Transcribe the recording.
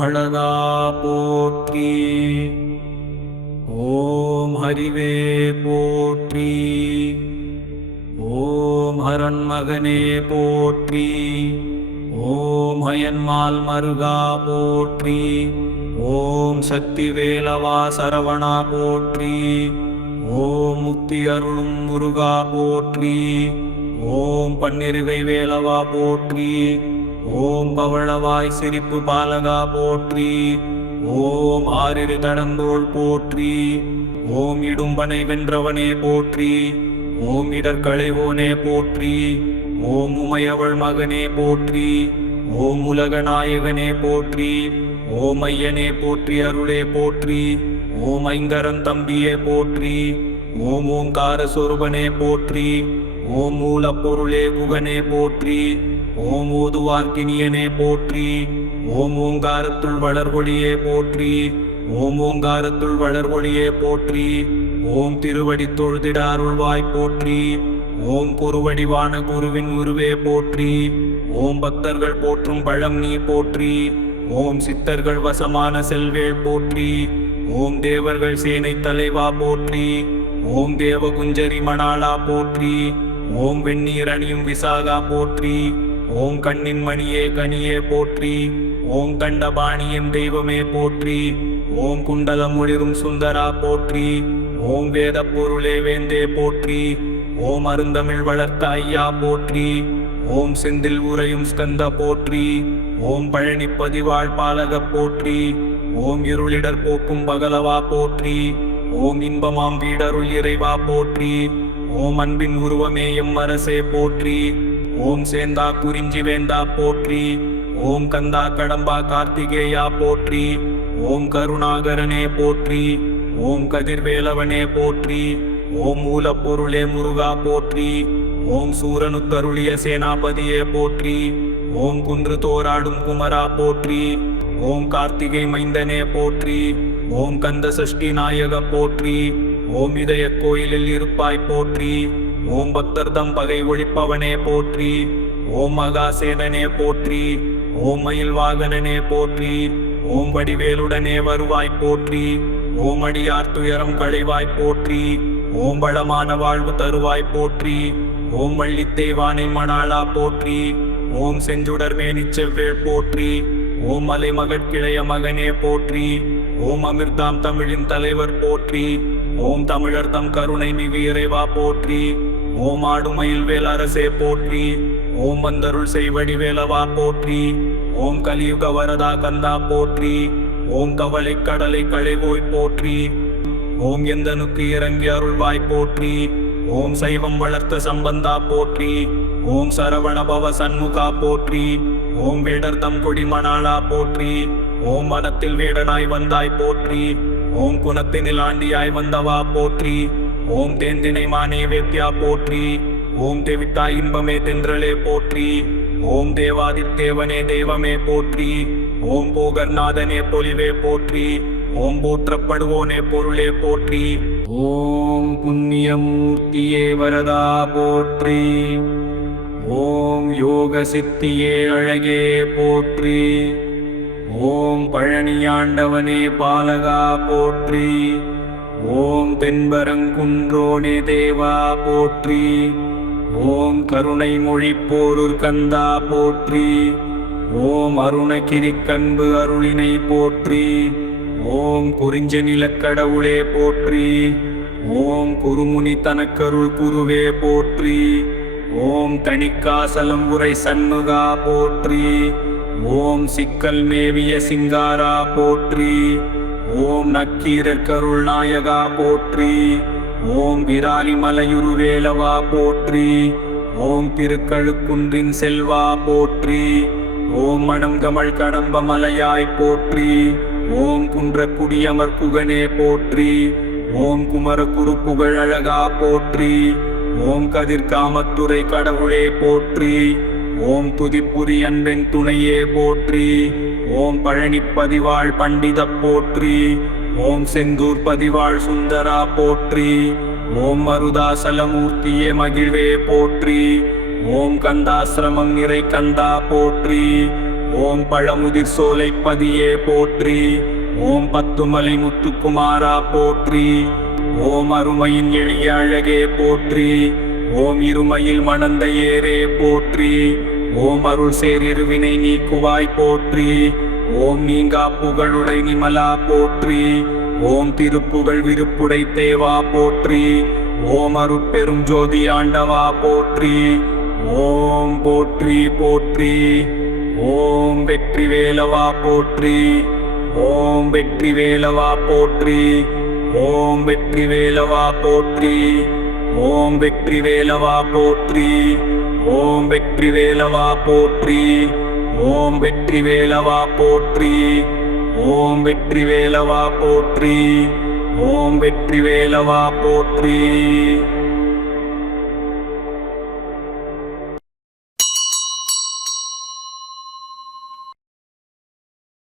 ஹழகா போற்றி. ஓம் ஹரிவே போற்றி. ஓம் ஹரண்மகனே போற்றி. ஓம் ஹயன்மால் மருகா போற்றி. ஓம் சக்தி வேலவா சரவணா போற்றி. ஓம் முக்தி அருளும் முருகா போற்றி. ஓம் பன்னிருகை வேலவா போற்றி. ஓம் பவளவாய் சிரிப்பு பாலகா போற்றி. ஓம் ஆறிரு தடந்தோள் போற்றி. ஓம் இடும்பனை வென்றவனே போற்றி. ஓம் இடர்களைவோனே போற்றி. ஓம் உமையவள் மகனே போற்றி. ஓம் உலக நாயகனே போற்றி. ஓம் ஐயனே போற்றி அருளே போற்றி. ஓம் ஐங்கரன் தம்பியே போற்றி. ஓம் ஓங்கார சொருபனே போற்றி. ஓம் மூலப்பொருளே குகனே போற்றி. ஓம் ஓதுவார்க்கினியனே போற்றி. ஓம் ஓங்காரத்துள் வளர்வொழியே போற்றி. ஓம் ஓங்காரத்துள் வளர்வொழியே போற்றி. ஓம் திருவடி தொழுதிடாருள்வாய் போற்றி. ஓம் குருவடிவான குருவின் உருவே போற்றி. ஓம் பக்தர்கள் போற்றும் பழம் நீ போற்றி. ஓம் சித்தர்கள் வசமான செல்வேள் போற்றி. ஓம் தேவர்கள் சேனை தலைவா போற்றி. ஓம் தேவகுஞ்சரி மணாலா போற்றி. ஓம் வெண்ணீரணியும் விசாகா போற்றி. ஓம் கண்ணின் மணியே கனியே போற்றி. ஓம் கண்டபாணியம் தெய்வமே போற்றி. ஓம் குண்டலம் ஒளிரும் சுந்தரா போற்றி. ஓம் வேத பொருளே வேந்தே போற்றி. ஓம் அருந்தமிழ் வளர்த்த ஐயா போற்றி. ஓம் செந்தில் உரையும் ஸ்கந்த போற்றி. ஓம் பழனி பதிவாழ் பாலக போற்றி. ஓம் இருளிடர் போக்கும் பகலவா போற்றி. ஓம் இன்பமாம் வீடருள் இறைவா போற்றி. ஓம் அன்பின் உருவமேயும் அரசே போற்றி. ஓம் சேந்தா குறிஞ்சி வேந்தா போற்றி. ஓம் கந்தா கடம்பா கார்த்திகேயா போற்றி. ஓம் கருணாகரனே போற்றி. ஓம் கதிர்வேலவனே போற்றி. ஓம் மூலப்பொருளே முருகா போற்றி. ஓம் சூரனுத்தருளிய சேனாபதியே போற்றி. ஓம் குன்று தோராடும் குமரா போற்றி. ஓம் கார்த்திகை மைந்தனே போற்றி. ஓம் கந்த சஷ்டி நாயக போற்றி. ஓம் இதய கோயிலில் இருப்பாய் போற்றி. ஓம் பக்தர்தம் பகை ஒழிப்பவனே போற்றி ஓம் மகாசேனனே போற்றி ஓம் மயில் வாகனனே போற்றி ஓம் வடிவேலுடனே வருவாய் போற்றி ஓம் அடியார் துயரம் களைவாய் போற்றி ஓம் வளமான வாழ்வு தருவாய் போற்றி ஓம் வள்ளித்தேவானை மணாளா போற்றி ஓம் செஞ்சுடர் மேனி செவ்வேள் போற்றி ஓம் மலை மகட்கிளைய மகனே போற்றி ஓம் அமிர்தாம் தமிழின் தலைவர் போற்றி ஓம் தமிழர் தம் கருணை மிகு இறைவா போற்றி ஓமாடு மயில் வேல் அரசே போற்றி. ஓம் வந்தருள் செய்வடி வேலவா போற்றி. ஓம் கலியுக வரதா கந்தா போற்றி. ஓம் கவலை கடலை களைவோய் போற்றி. ஓம் எந்தனுக்கு இறங்கி அருள்வாய் போற்றி. ஓம் சைவம் வளர்த்த சம்பந்தா போற்றி. ஓம் சரவணபவ சண்முகா போற்றி. ஓம் வேடர் தம் கொடி மணாளா போற்றி. ஓம் மனத்தில் வேடனாய் வந்தாய் போற்றி. ஓம் குணத்தினில் ஆண்டியாய் வந்தவா போற்றி. ஓம் தேந்தினை மானே வேத்யா போற்றி. ஓம் தேவித்தா இன்பமே தென்றலே போற்றி. ஓம் தேவாதித்தேவனே தெய்வமே போற்றி. ஓம் போகர்நாதனே பொலிவே போற்றி. ஓம் போற்றப்படுவோனே பொருளே போற்றி. ஓம் புண்ணியமூர்த்தியே வரதா போற்றி. ஓம் யோக சித்தியே அழகே போற்றி. ஓம் பழனியாண்டவனே பாலகா போற்றி. ஓம் தென்பரங்குன்றோனே தேவா போற்றி. ஓம் கருணை மொழி போரூர் கந்தா போற்றி. ஓம் அருணகிரி கண்பு அருளினை போற்றி. ஓம் குறிஞ்ச நிலக்கடவுளே போற்றி. ஓம் குருமுனி தனக்கருள் குருவே போற்றி. ஓம் தணிக்காசலம் உரை சண்முகா போற்றி. ஓம் சிக்கல் மேவிய சிங்காரா போற்றி. ஓம் நக்கீர கருள் நாயகா போற்றி. ஓம் விராலி மலையுருவேலவா போற்றி. ஓம் திருக்கழுக்குன்றின் செல்வா போற்றி. ஓம் மணம் கமல் கடம்ப மலையாய் போற்றி. ஓம் குன்ற குடியமர் புகனே போற்றி. ஓம் குமர குரு புகழழகா போற்றி. ஓம் கதிர்காமத்துறை கடவுளே போற்றி. ஓம் துதிப்புரி அன்பின் துணையே போற்றி. ஓம் பழனி பதிவாள் பண்டித போற்றி ஓம் செந்தூர் பதிவாள் சுந்தரா போற்றி ஓம் மருதாசலமூர்த்தியே மகிழ்வே போற்றி ஓம் கந்தாசிரமம் இறை கந்தா போற்றி ஓம் பழமுதிர் சோலை பதியே போற்றி ஓம் பத்துமலை முத்துக்குமாரா போற்றி ஓம் அருமையின் எளிய அழகே போற்றி ஓம் இருமையில் மணந்த ஏரே போற்றி ஓம் அருள் சேரிருவினை நீக்குவாய் போற்றி. ஓம் நீங்கா புகழுடை நிமலா போற்றி. ஓம் திருப்புகழ் விருப்புடை தேவா போற்றி. ஓம் அருட்பெரும் ஜோதி ஆண்டவா போற்றி. ஓம் போற்றி போற்றி. ஓம் வெற்றி வேலவா போற்றி. ஓம் வெற்றி வேலவா போற்றி. ஓம் வெற்றி வேலவா போற்றி. ஓம் வெற்றிவேலவா போற்றி. ஓம் வெற்றிவேலவா போற்றி. ஓம் வெற்றிவேலவா போற்றி. ஓம் வெற்றிவேலவா போற்றி. ஓம் வெற்றிவேலவா போற்றி.